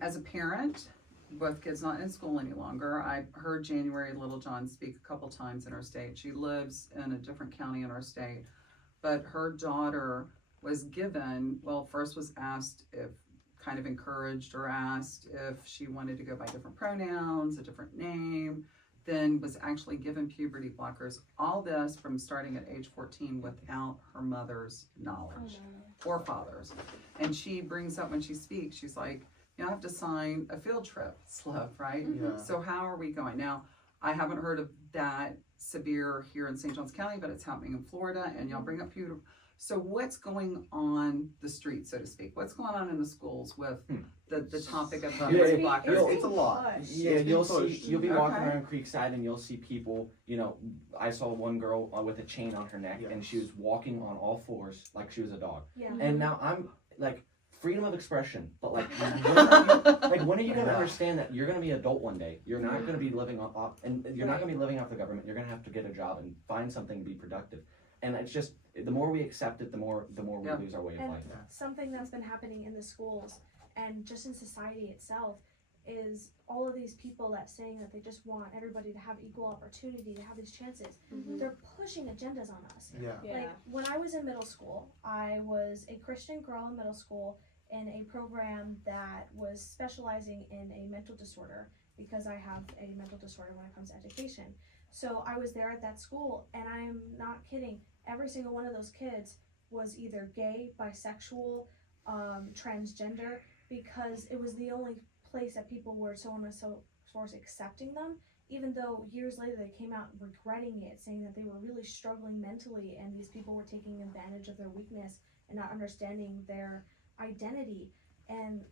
As a parent, both kids not in school any longer, I heard January Littlejohn speak a couple times in her state. She lives in a different county in our state, but her daughter was given, well, first was asked if, kind of encouraged or asked if she wanted to go by different pronouns, a different name, then was actually given puberty blockers. All this from starting at age 14 without her mother's knowledge or father's. And she brings up when she speaks, she's like, you have to sign a field trip slip, right? Yeah. So how are we going? Now, I haven't heard of that severe here in St. Johns County, but it's happening in Florida, and y'all bring up puberty. So what's going on the street, so to speak? What's going on in the schools with the topic of puberty blockers? It's a lot. Yeah, you'll be walking Okay. around Creekside and you'll see people, I saw one girl with a chain on her neck and she was walking on all fours like she was a dog. Yeah. And now I'm like, freedom of expression, but like, when are you going to understand that you're going to be adult one day? You're not going to be living off, and you're not going to be living off the government. You're going to have to get a job and find something to be productive. And it's just, the more we accept it, the more we lose our way of life. Something that's been happening in the schools and just in society itself is all of these people that saying that they just want everybody to have equal opportunity, to have these chances. They're pushing agendas on us. Like when I was in middle school, I was a Christian girl in middle school in a program that was specializing in a mental disorder because I have a mental disorder when it comes to education. So I was there at that school, and I'm not kidding, every single one of those kids was either gay, bisexual, transgender, because it was the only place that people were so accepting them, even though years later they came out regretting it, saying that they were really struggling mentally and these people were taking advantage of their weakness and not understanding their identity. And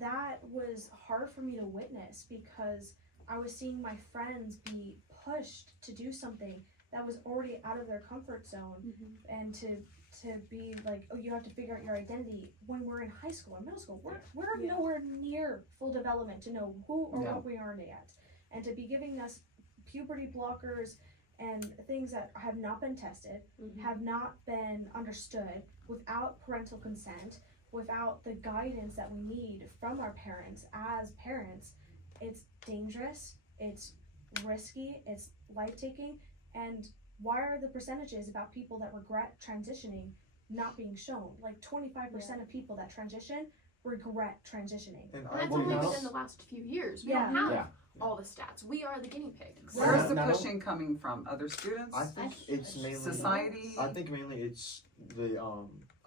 that was hard for me to witness because I was seeing my friends be pushed to do something that was already out of their comfort zone, and to be like, oh, you have to figure out your identity when we're in high school or middle school. We're nowhere near full development to know who or what we are yet, and to be giving us puberty blockers and things that have not been tested, have not been understood, without parental consent, without the guidance that we need from our parents as parents. It's dangerous, it's risky, it's life-taking, and why are the percentages about people that regret transitioning not being shown? Like 25% of people that transition regret transitioning. And that's only within the last few years. We don't have all the stats. We are the guinea pigs. Where's the pushing coming from? Other students? I think it's mainly society. I think mainly it's the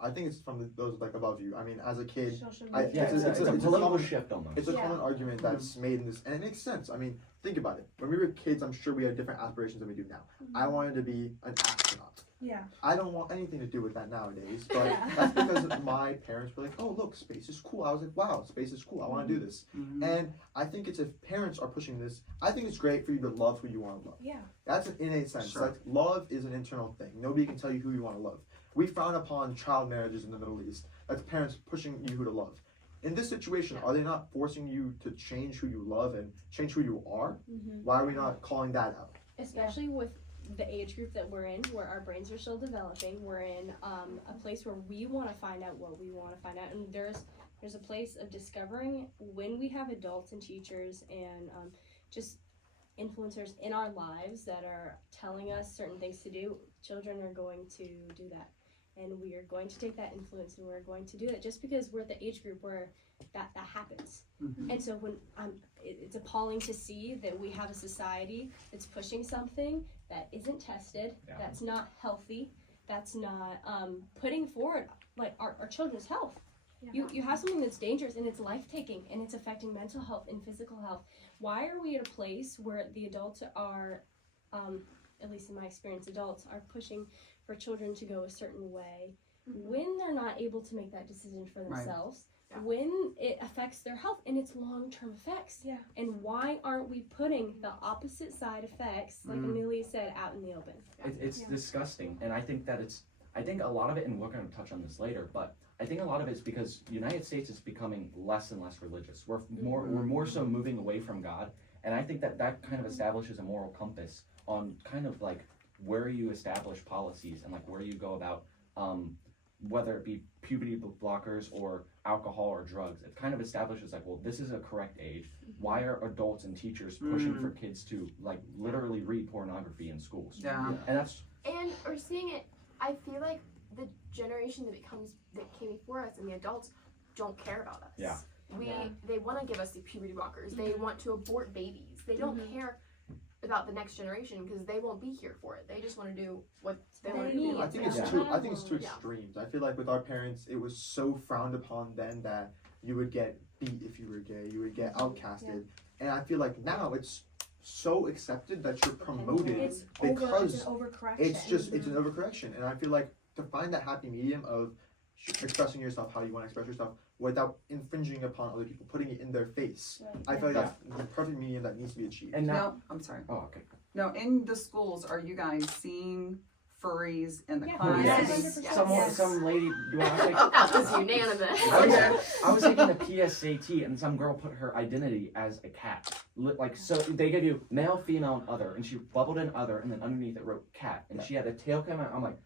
I think it's from those like above you. I mean, as a kid, Social It's a political shift almost. It's a common argument that's made in this, and it makes sense. I mean, think about it. When we were kids, I'm sure we had different aspirations than we do now. I wanted to be an astronaut. Yeah. I don't want anything to do with that nowadays, but that's because my parents were like, oh, look, space is cool. I was like, wow, space is cool. I want to do this. And I think it's, if parents are pushing this, I think it's great for you to love who you want to love. Yeah. That's an innate sense. Sure. Like, love is an internal thing. Nobody can tell you who you want to love. We frown upon child marriages in the Middle East. That's parents pushing you who to love. In this situation, are they not forcing you to change who you love and change who you are? Why are we not calling that out? Especially with the age group that we're in, where our brains are still developing. We're in a place where we want to find out what we want to find out, and there's a place of discovering when we have adults and teachers and just influencers in our lives that are telling us certain things to do. Children are going to do that, and we are going to take that influence, and we're going to do that just because we're at the age group where that happens. And so when it's appalling to see that we have a society that's pushing something that isn't tested, that's not healthy, that's not putting forward like our children's health. You have something that's dangerous, and it's life-taking, and it's affecting mental health and physical health. Why are we at a place where the adults are, at least in my experience, adults are pushing for children to go a certain way when they're not able to make that decision for themselves, when it affects their health and its long-term effects? And why aren't we putting the opposite side effects, like Amelia said, out in the open? It's disgusting, and I think a lot of it, and we're going to touch on this later, but I think a lot of it is because the United States is becoming less and less religious. We're more so moving away from God, and I think that kind of establishes a moral compass on kind of like where you establish policies and like where you go about whether it be puberty blockers or alcohol or drugs, it kind of establishes like, well, this is a correct age. Why are adults and teachers pushing for kids to like literally read pornography in schools? Yeah. And that's And we're seeing it. I feel like the generation that came before us and the adults don't care about us. Yeah. They want to give us the puberty blockers. They want to abort babies. They don't care about the next generation because they won't be here for it. They just want to do what they want to do. I think it's two extremes. I feel like with our parents, it was so frowned upon then that you would get beat if you were gay, you would get outcasted, and I feel like now it's so accepted that you're promoted It's because an overcorrection. it's an overcorrection, and I feel like to find that happy medium of expressing yourself how you want to express yourself without infringing upon other people, putting it in their face. I feel like that's the perfect medium that needs to be achieved. and now. No, I'm sorry. Oh, okay. No, in the schools, are you guys seeing furries in the Yeah. class? Yes. Yes. Some lady. You know, That was unanimous. I was taking a PSAT and some girl put her identity as a cat. Like, so they give you male, female, and other, and she bubbled in other, and then underneath it wrote cat, and she had a tail come out. I'm like,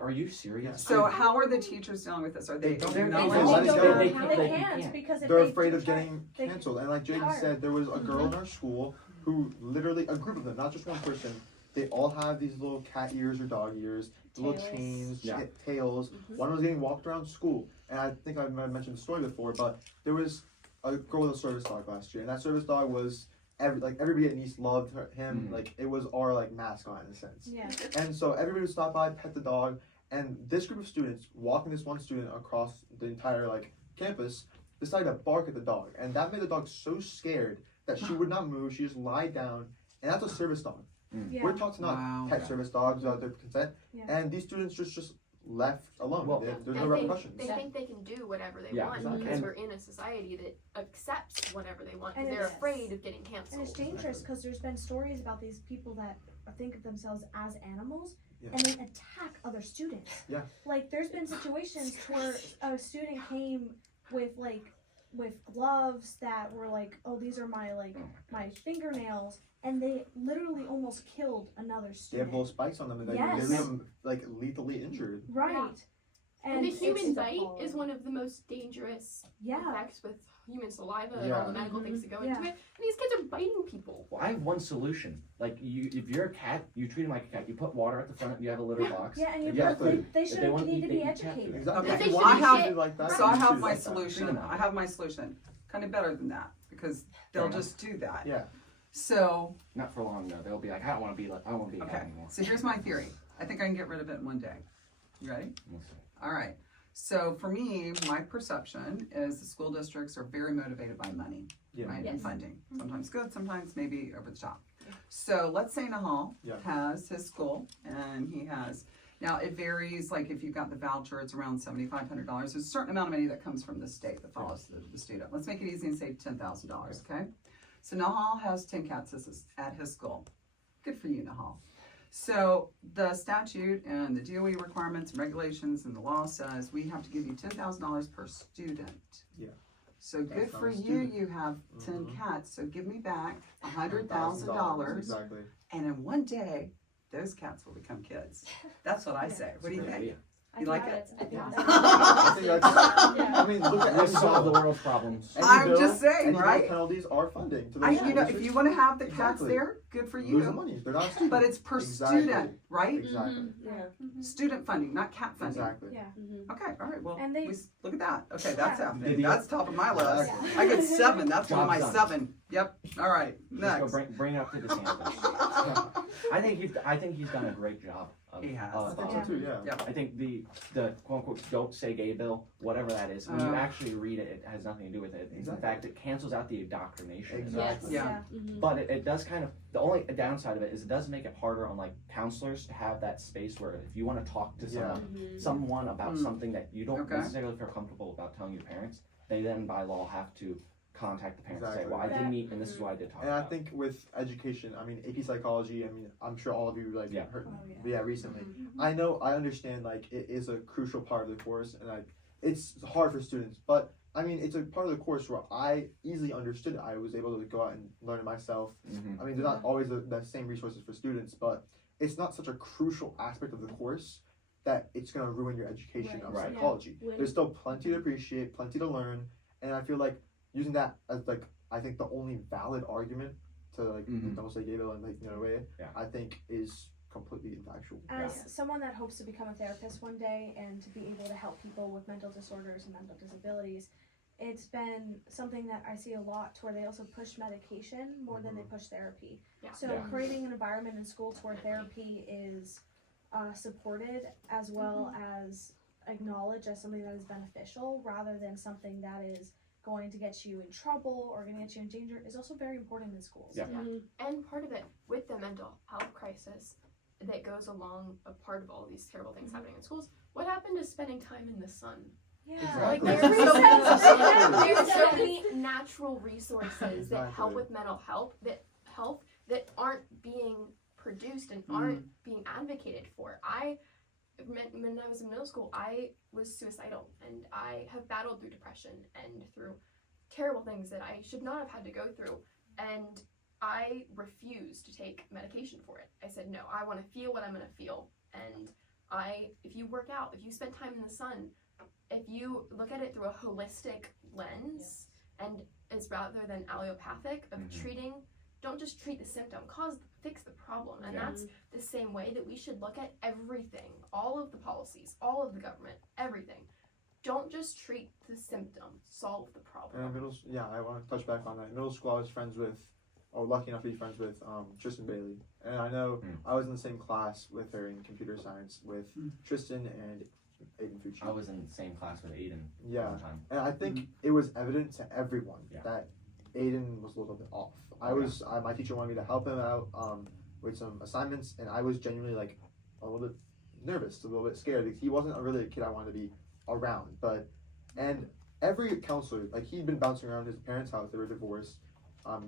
are you serious? So how are the teachers dealing with this? Are they They don't- acknowledging they their- don't- they can't can't. because if They're they afraid do of try- getting they- canceled, and like Jaden said, there was a girl in our school who literally, a group of them, not just one person, they all have these little cat ears or dog ears, little Tails. chains, Yeah. tails. One was getting walked around school, and I think I might have mentioned the story before, but there was a girl with a service dog last year, and that service dog was everybody at Nice loved him. Like it was our like mascot in a sense. Yeah. And so everybody would stop by, pet the dog, and this group of students walking this one student across the entire like campus decided to bark at the dog, and that made the dog so scared that she would not move. She just lied down, and that's a service dog. Yeah. We're taught to not Wow. pet service dogs without their consent, Yeah. and these students just left alone. Well, There's They no think, repercussions. they think they can do whatever they Yeah, want exactly. because And- we're in a society that accepts whatever they want And because they're it's- afraid of getting canceled. And it's dangerous because there's been stories about these people that think of themselves as animals Yeah. and then attack other students. Yeah. Like there's been situations where a student came with gloves that were like, oh, these are my fingernails, and they literally almost killed another They have student. little spikes on them, and they Yes. leave them like lethally injured. Right. And the it's human bite appalling. is one of the most dangerous Yeah. effects with human saliva and Yeah. all the medical things that go Yeah. into it. And these kids are biting people. Well, I have one solution. Like, if you're a cat, you treat them like a cat. You put water at the front. You have a litter box. Yeah, and If you have put, food, they if should want need eat, to they be eat cat food. educated. Exactly. Okay, If well, you I want have- shit like that, So I you have should my like that. solution. Freedom. I have my solution. Kind of better than that because they'll Fair just do that. Yeah. So Not for long though. They'll be like, I don't want to be like, I don't want to be a cat okay. anymore. So here's my theory. I think I can get rid of it in one day. You ready? We'll see. All right. So for me, my perception is the school districts are very motivated by money, Yeah. right? Yes. And funding. Sometimes good, sometimes maybe over the top. So let's say Nahal Yeah. has his school and he has, now it varies, like if you've got the voucher, it's around $7,500. There's a certain amount of money that comes from the state that follows the student. Let's make it easy and say $10,000, okay? So Nahal has 10 cats at his school. Good for you, Nahal. So the statute and the DOE requirements and regulations and the law says we have to give you $10,000 per student. Yeah. So good That's for not a you, student. you have 10 Mhm. cats, so give me back $100,000 Exactly. and in one day, those cats will become kids. That's what I say. What do you It's a great think? idea. You like it? I think Yeah. that's I think that's. Yeah. I mean, look at We'll every solve the bill. world's problems. Every I'm bill- just saying, any bill right? penalties are funding to the I, school you know, if districts. you want to have the cats Exactly. there, good for Lose the you. money. They're not a student. But it's per Exactly. student, right? Exactly. Yeah. Student funding, not cat funding. Exactly. Yeah. Okay, all right, well, And they- look at that. Okay, that's Yeah. happening. Did you- That's top of my list. Yeah. I get 7. That's one of my Job's done. 7. Yep. All right. Just go Next. bring it up to DeSantis. I think he's done a great job. He has. I think so too. Yeah. Yep. I think the quote unquote don't say gay bill, whatever that is, when you Uh. actually read it, it has nothing to do with it. In Exactly. fact, it cancels out the indoctrination. Exactly. Yeah. But it does kind of, the only downside of it is it does make it harder on like counselors to have that space where if you want to talk to Yeah. someone about Mm. something that you don't Okay. necessarily feel comfortable about telling your parents, they then by law have to contact the parents and say, Exactly. well, I did That- meet and this is what I did talk And I about. think with education, I mean, AP psychology. I mean, I'm sure all of you like Yeah. heard. Oh, yeah. Yeah, recently. I know. I understand. Like, it is a crucial part of the course, and like, it's hard for students. But I mean, it's a part of the course where I easily understood it. I was able to go out and learn it myself. Mhm. I mean, they're not always the same resources for students, but it's not such a crucial aspect of the course that it's going to ruin your education Right. of Right. psychology. When- There's still plenty to appreciate, plenty to learn, and I feel like using that as like I think the only valid argument to like Mhm. almost like Gabriel and like the other way, Yeah. I think is completely infactual. As someone that hopes to become a therapist one day and to be able to help people with mental disorders and mental disabilities, it's been something that I see a lot to where they also push medication more than they push therapy. Yeah. So Yeah. creating an environment in school to where therapy is supported as well as acknowledged as something that is beneficial rather than something that is going to get you in trouble or going to get you in danger is also very important in schools. Yeah. And part of it with the mental health crisis that goes along a part of all these terrible things happening in schools. What happened to spending time in the sun? Yeah. Like Exactly. there's so, Exactly. there's so many natural resources that help Exactly. with mental health that aren't being produced and aren't being advocated for. When I was in middle school, I was suicidal and I have battled through depression and through terrible things that I should not have had to go through. And I refused to take medication for it. I said, no, I want to feel what I'm going to feel. And if you work out, if you spend time in the sun, if you look at it through a holistic lens and it's rather than allopathic of treating, don't just treat the symptom, fix the problem. And that's the same way that we should look at everything, all of the policies, all of the government, everything. Don't just treat the symptom, solve the problem. And I want to touch back on that. In middle school, I was friends with, or lucky enough to be friends with, Tristan Bailey. And I know I was in the same class with her in computer science with Tristan and Aiden Fucci. I was in the same class with Aiden. Yeah. One time. And I think it was evident to everyone Yeah. that Aiden was a little bit off. My teacher wanted me to help him out with some assignments, and I was genuinely like a little bit nervous, a little bit scared because he wasn't really a kid I wanted to be around. And every counselor, like he'd been bouncing around his parents' house, they were divorced,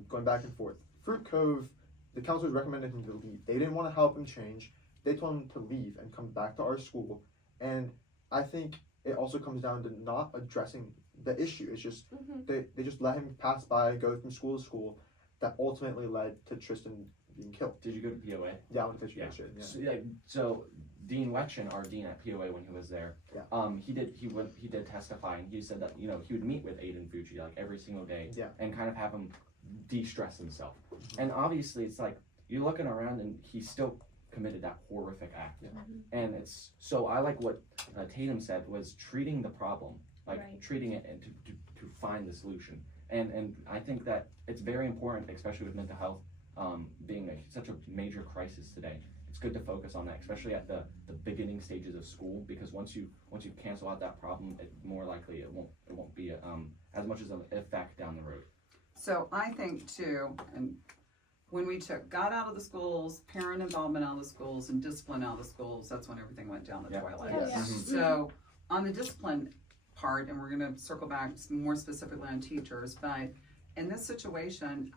going back and forth. Fruit Cove, the counselors recommended him to leave. They didn't want to help him change. They told him to leave and come back to our school. And I think it also comes down to not addressing the issue. It's just they just let him pass by, go from school to school. That ultimately led to Tristan being killed. Did you go to POA? Yeah, I went to Yeah. Tristan. So Dean Wetchen, our dean at POA when he was there, he did testify, and he said that he would meet with Aiden Fucci like every single day, and kind of have him de-stress himself. And obviously, it's like you're looking around, and he still committed that horrific act. And it's so I like what Tatum said was treating the problem, treating it and to find the solution. And I think that it's very important, especially with mental health being such a major crisis today. It's good to focus on that, especially at the beginning stages of school, because once you cancel out that problem, more likely it won't be as much as an effect down the road. So I think too, and when we got out of the schools, parent involvement out of the schools, and discipline out of the schools, that's when everything went down the toilet. Oh, yeah. So on the discipline part, and we're going to circle back more specifically on teachers, but in this situation,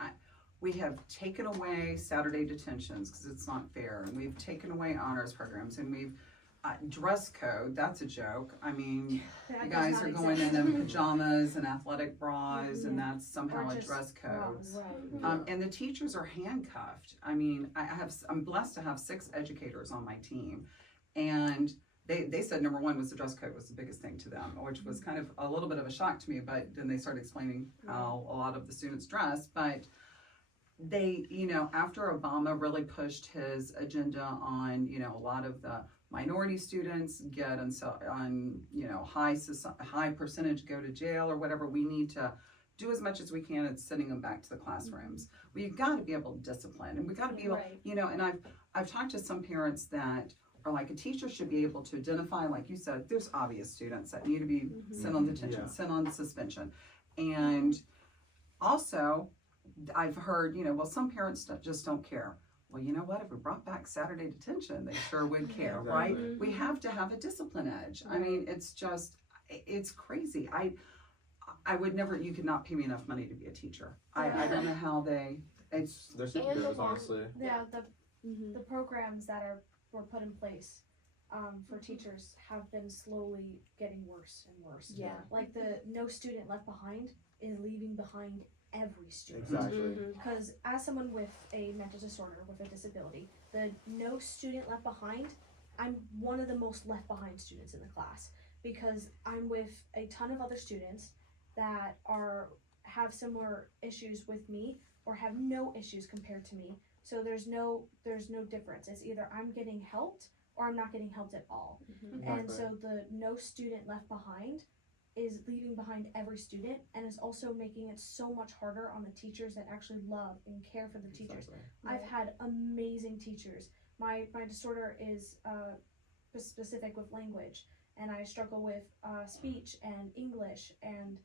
we have taken away Saturday detentions because it's not fair, and we've taken away honors programs, and we've dress code, that's a joke. I mean, That you does guys not are going exist. in pajamas and athletic bras, and that's somehow Or a just dress code. Right. And the teachers are handcuffed. I mean, I'm blessed to have 6 educators on my team, and they said number one was the dress code was the biggest thing to them, which was kind of a little bit of a shock to me. But then they started explaining how a lot of the students dress. But they, after Obama really pushed his agenda on, a lot of the minority students get on high percentage go to jail or whatever, we need to do as much as we can at sending them back to the classrooms. We've got to be able to discipline, and we've got to be able, and I've talked to some parents that are like, a teacher should be able to identify, like you said, there's obvious students that need to be sent on detention, sent on suspension. And also, I've heard, some parents just don't care. Well, you know what? If we brought back Saturday detention, they sure would care, right? We have to have a discipline edge. I mean, it's crazy. I would never, you could not pay me enough money to be a teacher. I don't know how they're superheroes, honestly. Yeah, the programs that were put in place for teachers have been slowly getting worse and worse. Yeah. Like the No Student Left Behind is leaving behind every student. Exactly. Because as someone with a mental disorder, with a disability, the No Student Left Behind I'm one of the most left behind students in the class because I'm with a ton of other students that have similar issues with me or have no issues compared to me. So there's no difference. It's either I'm getting helped or I'm not getting helped at all. And so the no student left behind is leaving behind every student, and is also making it so much harder on the teachers that actually love and care for the teachers. Exactly. I've had amazing teachers. My disorder is specific with language, and I struggle with speech and English, and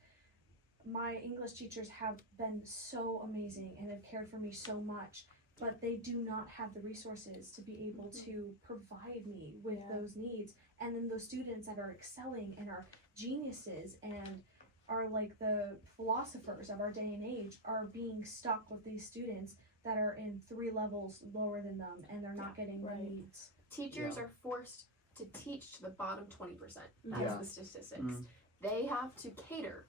my English teachers have been so amazing and have cared for me so much, but they do not have the resources to be able to provide me with those needs. And then those students that are excelling and are geniuses and are like the philosophers of our day and age are being stuck with these students that are in 3 levels lower than them, and they're not getting the needs. Teachers are forced to teach to the bottom 20%. That's Yeah. the statistics. They have to cater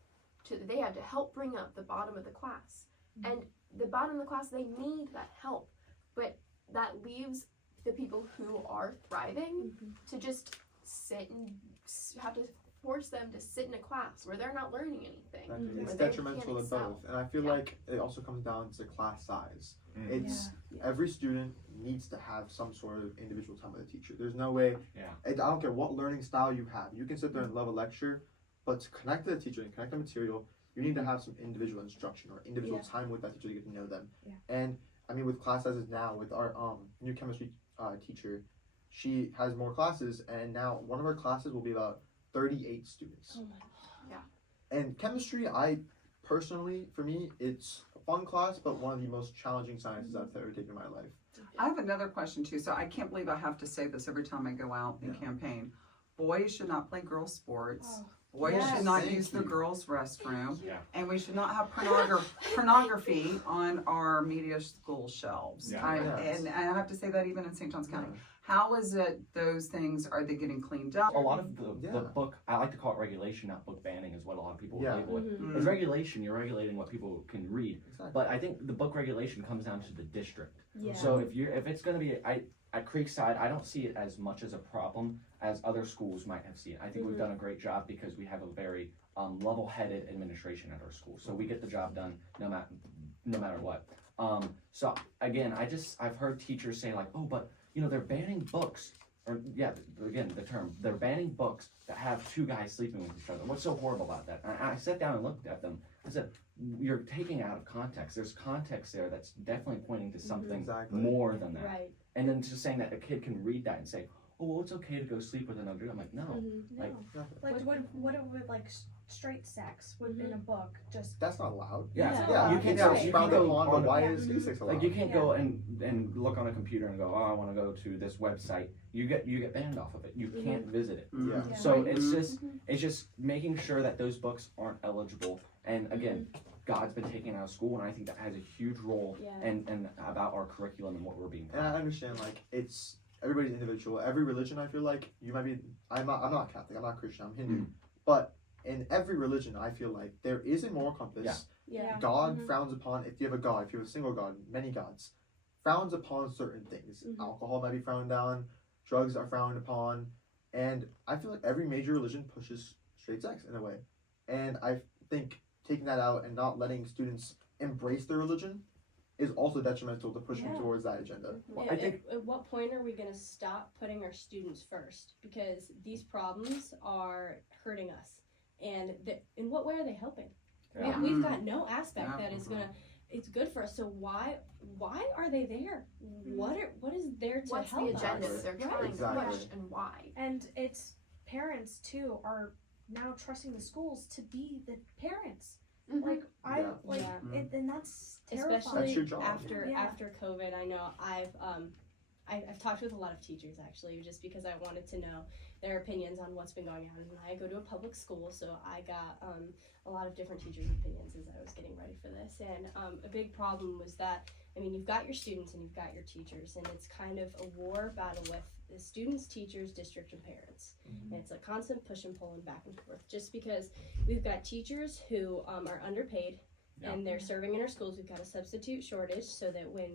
they have to help bring up the bottom of the class. And the bottom of the class, they need that help. But that leaves the people who are thriving to just sit and have to force them to sit in a class where they're not learning anything. Exactly. It's Where they detrimental can't to excel. both, and I feel like it also comes down to class size. Mm. It's every student needs to have some sort of individual time with a teacher. There's no way. I don't care what learning style you have. You can sit there and love a lecture, but to connect to the teacher and connect the material, you need to have some individual instruction or individual time with that teacher to get to know them. And I mean, with class sizes now, with our new chemistry teacher, she has more classes, and now one of our classes will be about 38 students. Oh my God. And chemistry, I personally, for me, it's a fun class, but one of the most challenging sciences I've ever taken in my life. I have another question too. So I can't believe I have to say this every time I go out and campaign. Boys should not play girls' sports. Boys should not use the girls' restroom. And we should not have pornography on our media school shelves. And I have to say that even in St. Johns County. How is it those things, are they getting cleaned up? A lot of the book, I like to call it regulation, not book banning is what a lot of people label it. Mm-hmm. It's regulation, you're regulating what people can read. Exactly. But I think the book regulation comes down to the district. Yeah. So if it's going to be, at Creekside, I don't see it as much as a problem as other schools might have seen. I think we've done a great job because we have a very level-headed administration at our school. So we get the job done no matter what. So again, I've heard teachers say like, oh, but they're banning books, or again, the term, they're banning books that have 2 guys sleeping with each other. What's so horrible about that? And I sat down and looked at them. I said, you're taking it out of context. There's context there that's definitely pointing to something more than that. Right. And then just saying that a kid can read that and say, oh, well, it's okay to go sleep with another dude. I'm like, no. Like what would like straight sex would in a book just That's not allowed. You can't It's frowned go upon, but on why is same-sex allowed? like you can't go and look on a computer and go, oh, I want to go to this website. You get banned off of it. You can't visit it. Yeah. So it's just making sure that those books aren't eligible. And again, God's been taken out of school, and I think that has a huge role and about our curriculum and what we're being taught. And I understand, like, it's everybody's individual. Every religion, I feel like, you might be, I'm not Catholic, I'm not Christian, I'm Hindu. But in every religion, I feel like there is a moral compass. God frowns upon, if you have a God, if you have a single God, many gods, frowns upon certain things. Alcohol might be frowned down, drugs are frowned upon, and I feel like every major religion pushes straight sex in a way. And I think taking that out and not letting students embrace their religion is also detrimental to pushing towards that agenda. Well, at what point are we going to stop putting our students first? Because these problems are hurting us. And in what way are they helping? We've got no aspect that is it's good for us. So why are they there? What is there to What's help the agenda us? they're trying to push, and why? And it's parents too are now trusting the schools to be the parents. Like and that's terrifying. Especially That's your job. after COVID. I know I've talked with a lot of teachers actually, just because I wanted to know their opinions on what's been going on. And I go to a public school, so I got a lot of different teachers' opinions as I was getting ready for this. And a big problem was that, I mean, you've got your students and you've got your teachers, and it's kind of a war battle with the students, teachers, district, and parents. And it's a constant push and pull and back and forth, just because we've got teachers who are underpaid, and they're serving in our schools. We've got a substitute shortage so that when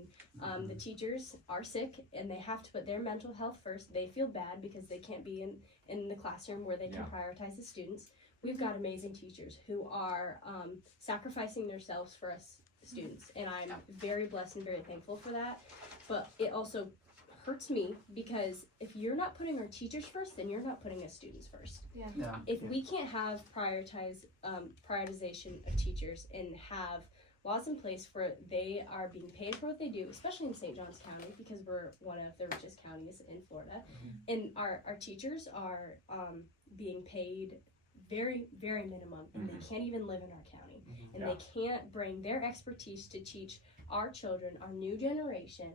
the teachers are sick and they have to put their mental health first, they feel bad because they can't be in the classroom where they can prioritize the students. We've got amazing teachers who are sacrificing themselves for us students, and I'm very blessed and very thankful for that. But it also hurts me because if you're not putting our teachers first, then you're not putting us students first. If we can't have prioritization of teachers and have laws in place where they are being paid for what they do, especially in St. Johns County, because we're one of the richest counties in Florida, and our teachers are being paid very, very minimum, and they can't even live in our county, and they can't bring their expertise to teach our children, our new generation,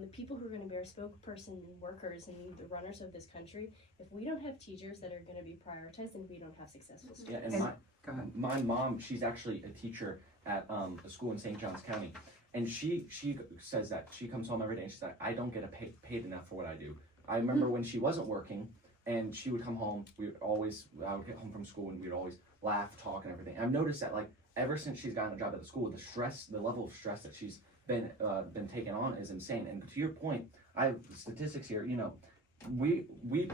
the people who are going to be our spokesperson and workers and the runners of this country. If we don't have teachers that are going to be prioritized, then we don't have successful students. And Go ahead. my mom, she's actually a teacher at a school in St. Johns County, and she says that she comes home every day and she's like, I don't get paid enough for what I do. I remember when she wasn't working and she would come home, I would get home from school and we'd always laugh, talk, and everything. I've noticed that like ever since she's gotten a job at the school, the level of stress that she's been taken on is insane. And to your point, I have statistics here. You know, we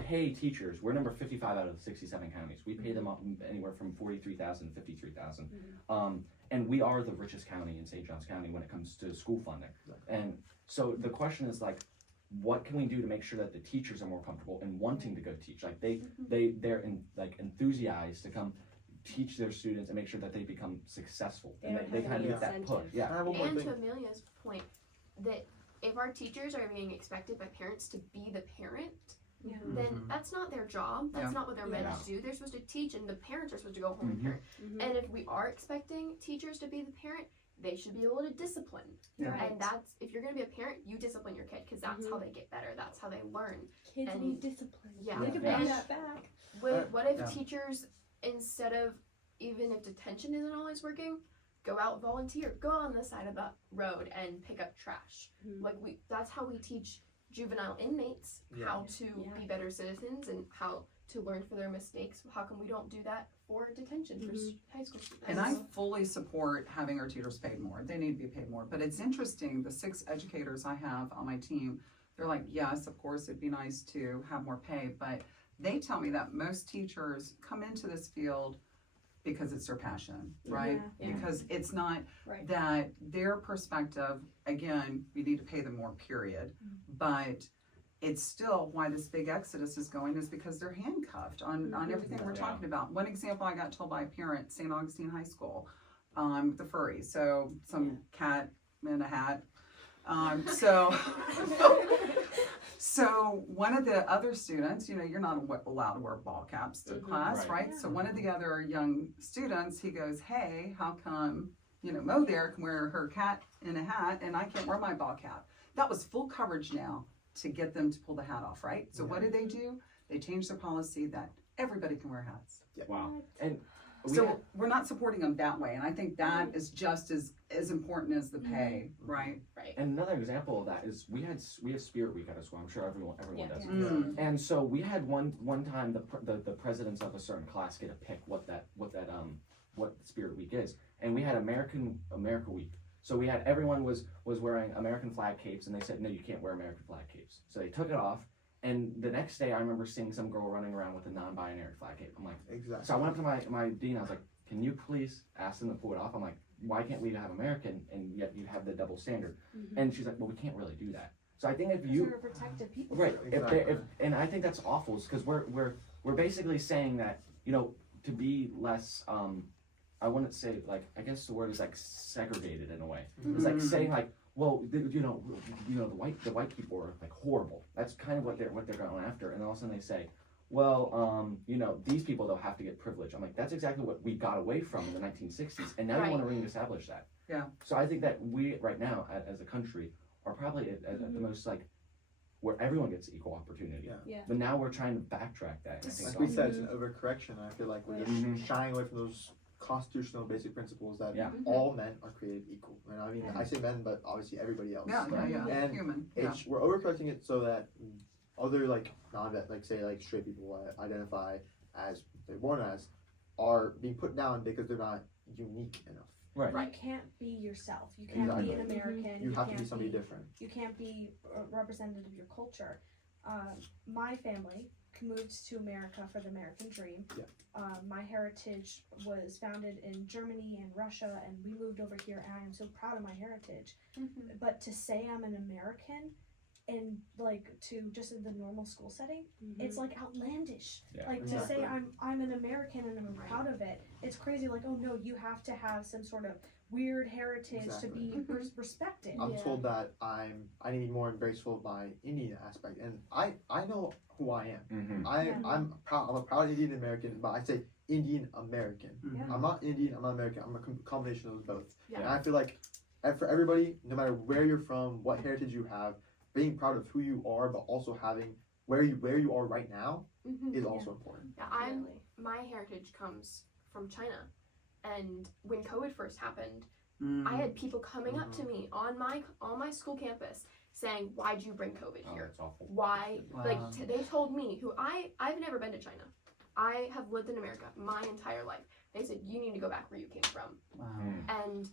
pay teachers. We're number 55 out of the 67 counties. We pay them up anywhere from $43,000 to $53,000. And we are the richest county in St. Johns County when it comes to school funding. And so the question is like, what can we do to make sure that the teachers are more comfortable in wanting to go teach? Like they're enthusiased to come teach their students and make sure that they become successful, and they kind of get that push. And I have one more And thing. to Amelia's point, that if our teachers are being expected by parents to be the parent, then that's not their job. That's not what they're meant to do. They're supposed to teach, and the parents are supposed to go home and parent. And if we are expecting teachers to be the parent, they should be able to discipline. And that's, if you're going to be a parent, you discipline your kid, because that's how they get better. That's how they learn. Kids And- need discipline. Yeah. We can bring that back. What if teachers, instead of, even if detention isn't always working, go out volunteer, go on the side of the road and pick up trash. Like that's how we teach juvenile inmates how to be better citizens and how to learn from their mistakes. How come we don't do that for detention for high school students? And I fully support having our tutors paid more. They need to be paid more. But it's interesting, the 6 educators I have on my team, they're like, yes, of course, it'd be nice to have more pay. But they tell me that most teachers come into this field because it's their passion, right? Because it's not that their perspective, again, we need to pay them more, period. But it's still why this big exodus is going is because they're handcuffed on everything we're talking about. One example I got told by a parent, St. Augustine High School, the Furries, so some cat in a hat. So one of the other students, you know, you're not allowed to wear ball caps to class, right? So one of the other young students, he goes, hey, how come, you know, Mo there can wear her cat in a hat and I can't wear my ball cap? That was full coverage now to get them to pull the hat off, right? So what do? They changed their policy that everybody can wear hats. Wow. And we're not supporting them that way, and I think that is just as important as the pay, right? And another example of that is we have Spirit Week at a school. I'm sure everyone does. And so we had one time the presidents of a certain class get to pick what Spirit Week is, and we had America Week. So we had everyone was wearing American flag capes, and they said no, you can't wear American flag capes. So they took it off. And the next day, I remember seeing some girl running around with a non-binary flag cape. I'm like, exactly. So I went up to my dean. I was like, can you please ask them to pull it off? I'm like, why can't we have American and yet you have the double standard? And she's like, well, we can't really do that. So I think if you We're protected people. right, Exactly. and I think that's awful, because we're basically saying that, you know, to be less I wouldn't say, like, I guess the word is like segregated in a way. It's like saying like, well, you know, the white people are like horrible. That's kind of what they're going after. And all of a sudden they say, well, you know, these people don't have to get privilege. I'm like, that's exactly what we got away from in the 1960s, and now you want to reestablish that. Yeah. So I think that we right now, as a country, are probably at the most like where everyone gets equal opportunity. Yeah. But now we're trying to backtrack that. And I think Like we said, it's an overcorrection. I feel like we're just shying away from those constitutional basic principles that all men are created equal. And I mean, I say men, but obviously everybody else. And human. we're overcorrecting it so that other like non-vet, like say like straight people identify as they're born as, are being put down because they're not unique enough. Right. You Right. can't be yourself. You can't be an Exactly. American. You have to can't be somebody different. You can't be a representative of your culture. My family moved to America for the American dream. Yeah. My heritage was founded in Germany and Russia, and we moved over here, and I am so proud of my heritage. Mhm. But to say I'm an American, and like to just in the normal school setting, it's like outlandish. Yeah. Like to say I'm an American and I'm proud of it, it's crazy. Like, oh no, you have to have some sort of weird heritage to be respected. I'm Yeah. told that I need to be more embraceful of my Indian aspect, and I know who I am. Mm-hmm. I'm a proud Indian American, but I say Indian American. Mhm. I'm not Indian. I'm not American. I'm a combination of both. Yeah. And I feel like for everybody, no matter where you're from, what heritage you have, being proud of who you are, but also having where you are right now Mhm. is also important. Yeah, my heritage comes from China, and when COVID first happened, I had people coming up to me on my school campus saying, "Why'd you bring COVID Oh, here? that's awful. Why?" Wow. Like they told me, I've never been to China. I have lived in America my entire life. They said, "You need to go back where you came from." Wow. And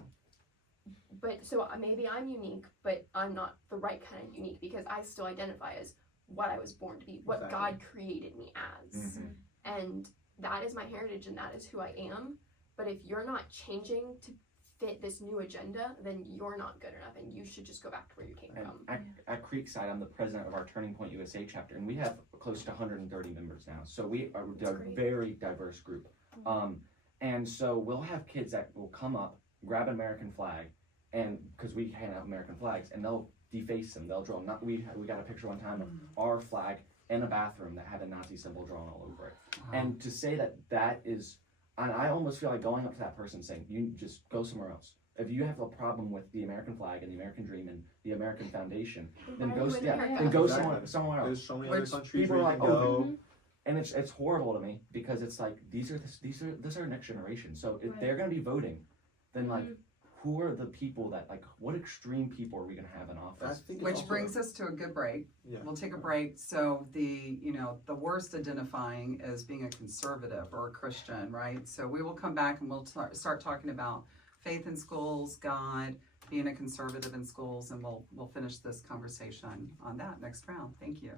but so maybe I'm unique, but I'm not the right kind of unique because I still identify as what I was born to be, what Exactly. God created me as. Mhm. And that is my heritage and that is who I am. But if you're not changing to fit this new agenda, then you're not good enough and you should just go back to where you came And from. at Creekside, I'm the president of our Turning Point USA chapter, and we have close to 130 members now. So we are That's a great. very diverse group. And so we'll have kids that will come up, grab an American flag, and because we hand out American flags, and they'll deface them. They'll draw. We got a picture one time of our flag in a bathroom that had a Nazi symbol drawn all over it. And to say that is, and I almost feel like going up to that person saying, "You just go somewhere else." If you have a problem with the American flag and the American dream and the American foundation, then Why go are you in then America? go Exactly. somewhere else. There's so many other Which countries people where are you like, can "Oh, go. And it's horrible to me because it's like this is our next generation. So if Right. they're gonna be voting, then like who are the people that like what extreme people are we gonna have in I office? think it's Which also- brings us to a good break. Yeah. We'll take a break. So the worst identifying is being a conservative or a Christian, right? So we will come back and we'll start talking about faith in schools, God, being a conservative in schools, and we'll finish this conversation on that next round. Thank you.